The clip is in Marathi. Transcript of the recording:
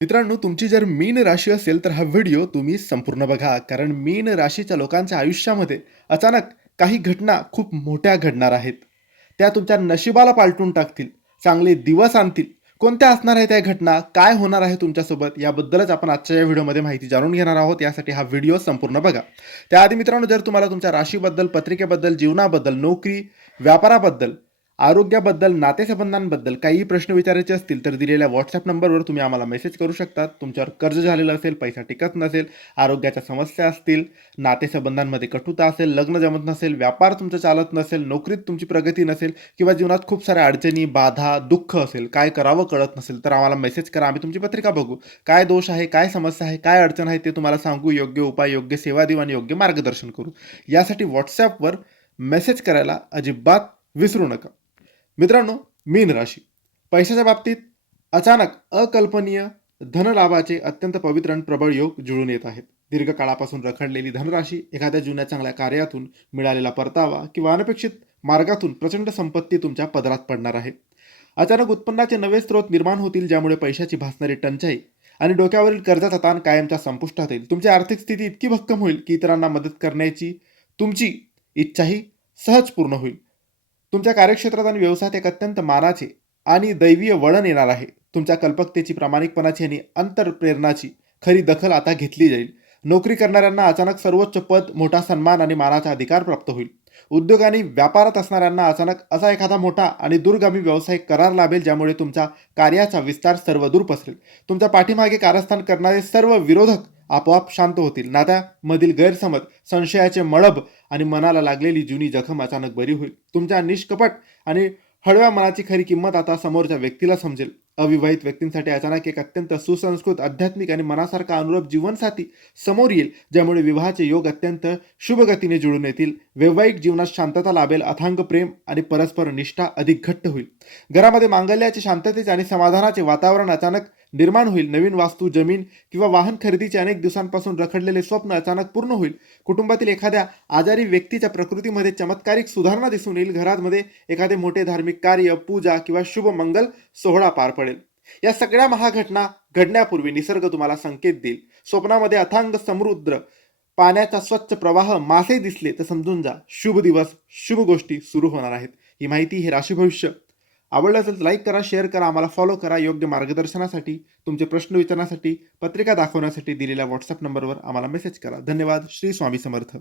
मित्रांनो, तुमची जर मीन राशी असेल तर हा व्हिडिओ तुम्ही संपूर्ण बघा. कारण मीन राशीच्या लोकांच्या आयुष्यामध्ये अचानक काही घटना खूप मोठ्या घडणार आहेत. त्या तुमच्या नशिबाला पालटून टाकतील, चांगले दिवस आणतील. कोणत्या असणार आहेत त्या घटना, काय होणार आहे तुमच्यासोबत, याबद्दलच आपण आजच्या या व्हिडिओमध्ये माहिती जाणून घेणार आहोत. यासाठी हा व्हिडिओ संपूर्ण बघा. त्याआधी मित्रांनो, जर तुम्हाला तुमच्या राशीबद्दल, पत्रिकेबद्दल, जीवनाबद्दल, नोकरी, व्यापाराबद्दल, आरोग्याबद्दल, नातेसंबंधांबद्दल काहीही प्रश्न विचारायचे असतील तर दिलेल्या व्हॉट्सअप नंबरवर तुम्ही आम्हाला मेसेज करू शकता. तुमच्यावर कर्ज झालेलं असेल, पैसा टिकत नसेल, आरोग्याच्या समस्या असतील, नातेसंबंधांमध्ये कटुता असेल, लग्न जमत नसेल, व्यापार तुमचा चालत नसेल, नोकरीत तुमची प्रगती नसेल किंवा जीवनात खूप साऱ्या अडचणी, बाधा, दुःख असेल, काय करावं कळत नसेल तर आम्हाला मेसेज करा. आम्ही तुमची पत्रिका बघू. काय दोष आहे, काय समस्या आहे, काय अडचण आहे ते तुम्हाला सांगू. योग्य उपाय, योग्य सेवा देऊ आणि योग्य मार्गदर्शन करू. यासाठी व्हॉट्सॲपवर मेसेज करायला अजिबात विसरू नका. मित्रांनो, मीन राशी पैशाच्या बाबतीत अचानक अकल्पनीय धनलाभाचे अत्यंत पवित्र आणि प्रबळ योग जुळून येत आहेत. दीर्घकाळापासून रखडलेली धनराशी, एखाद्या जुन्या चांगल्या कार्यातून मिळालेला परतावा किंवा अनपेक्षित मार्गातून प्रचंड संपत्ती तुमच्या पदरात पडणार आहे. अचानक उत्पन्नाचे नवे स्रोत निर्माण होतील, ज्यामुळे पैशाची भासणारी टंचाई आणि डोक्यावरील कर्जाचा ताण कायमच्या संपुष्टात येईल. तुमची आर्थिक स्थिती इतकी भक्कम होईल की इतरांना मदत करण्याची तुमची इच्छाही सहज पूर्ण होईल. तुमच्या कार्यक्षेत्रात आणि व्यवसायात एक अत्यंत मानाचे आणि दैवीय वळण येणार आहे. तुमच्या कल्पकतेची, प्रामाणिकपणाची आणि अंतरप्रेरणाची खरी दखल आता घेतली जाईल. नोकरी करणाऱ्यांना अचानक सर्वोच्च पद, मोठा सन्मान आणि मानाचा अधिकार प्राप्त होईल. उद्योग आणि व्यापारात असणाऱ्यांना अचानक असा एखादा मोठा आणि दूरगामी व्यावसायिक करार लाभेल, ज्यामुळे तुमच्या कार्याचा विस्तार सर्वदूर पसरेल. तुमच्या पाठीमागे कारस्थान करणारे सर्व विरोधक आपोआप शांत होतील. नात्यामधील गैरसमज, संशयाचे मळब आणि मनाला लागलेली जुनी जखम अचानक बरी होईल. तुमच्या निष्कपट आणि हळव्या मनाची खरी किंमत आता समोरच्या व्यक्तीला समजेल. अविवाहित व्यक्तींसाठी अचानक एक अत्यंत सुसंस्कृत, आध्यात्मिक आणि मनासारखा अनुरूप जीवनसाथी समोर येईल, ज्यामुळे विवाहाचे योग अत्यंत शुभ गतीने जुळून येतील. वैवाहिक जीवनात शांतता लाभेल, अथांग प्रेम आणि परस्पर निष्ठा अधिक घट्ट होईल. घरामध्ये मांगल्याचे, शांततेचे आणि समाधानाचे वातावरण अचानक निर्माण होईल. नवीन वास्तू, जमीन किंवा वाहन खरेदीचे अनेक दिवसांपासून रखडलेले स्वप्न अचानक पूर्ण होईल. कुटुंबातील एखाद्या आजारी व्यक्तीच्या प्रकृतीमध्ये चमत्कारिक सुधारणा दिसून येईल. घरामध्ये एखादे मोठे धार्मिक कार्य, पूजा किंवा शुभ मंगल सोहळा पार पडेल. या सगळ्या महाघटना घडण्यापूर्वी निसर्ग तुम्हाला संकेत देईल. स्वप्नामध्ये अथांग समुद्र, पाण्याचा स्वच्छ प्रवाह, मासे दिसले तर समजून जा, शुभ दिवस, शुभ गोष्टी सुरू होणार आहेत. ही माहिती, हे राशी भविष्य आवडलं असेल तर लाईक करा, शेअर करा, आम्हाला फॉलो करा. योग्य मार्गदर्शनासाठी, तुमचे प्रश्न विचारण्यासाठी, पत्रिका दाखवण्यासाठी दिलेल्या व्हॉट्सअप नंबरवर आम्हाला मेसेज करा. धन्यवाद. श्री स्वामी समर्थ.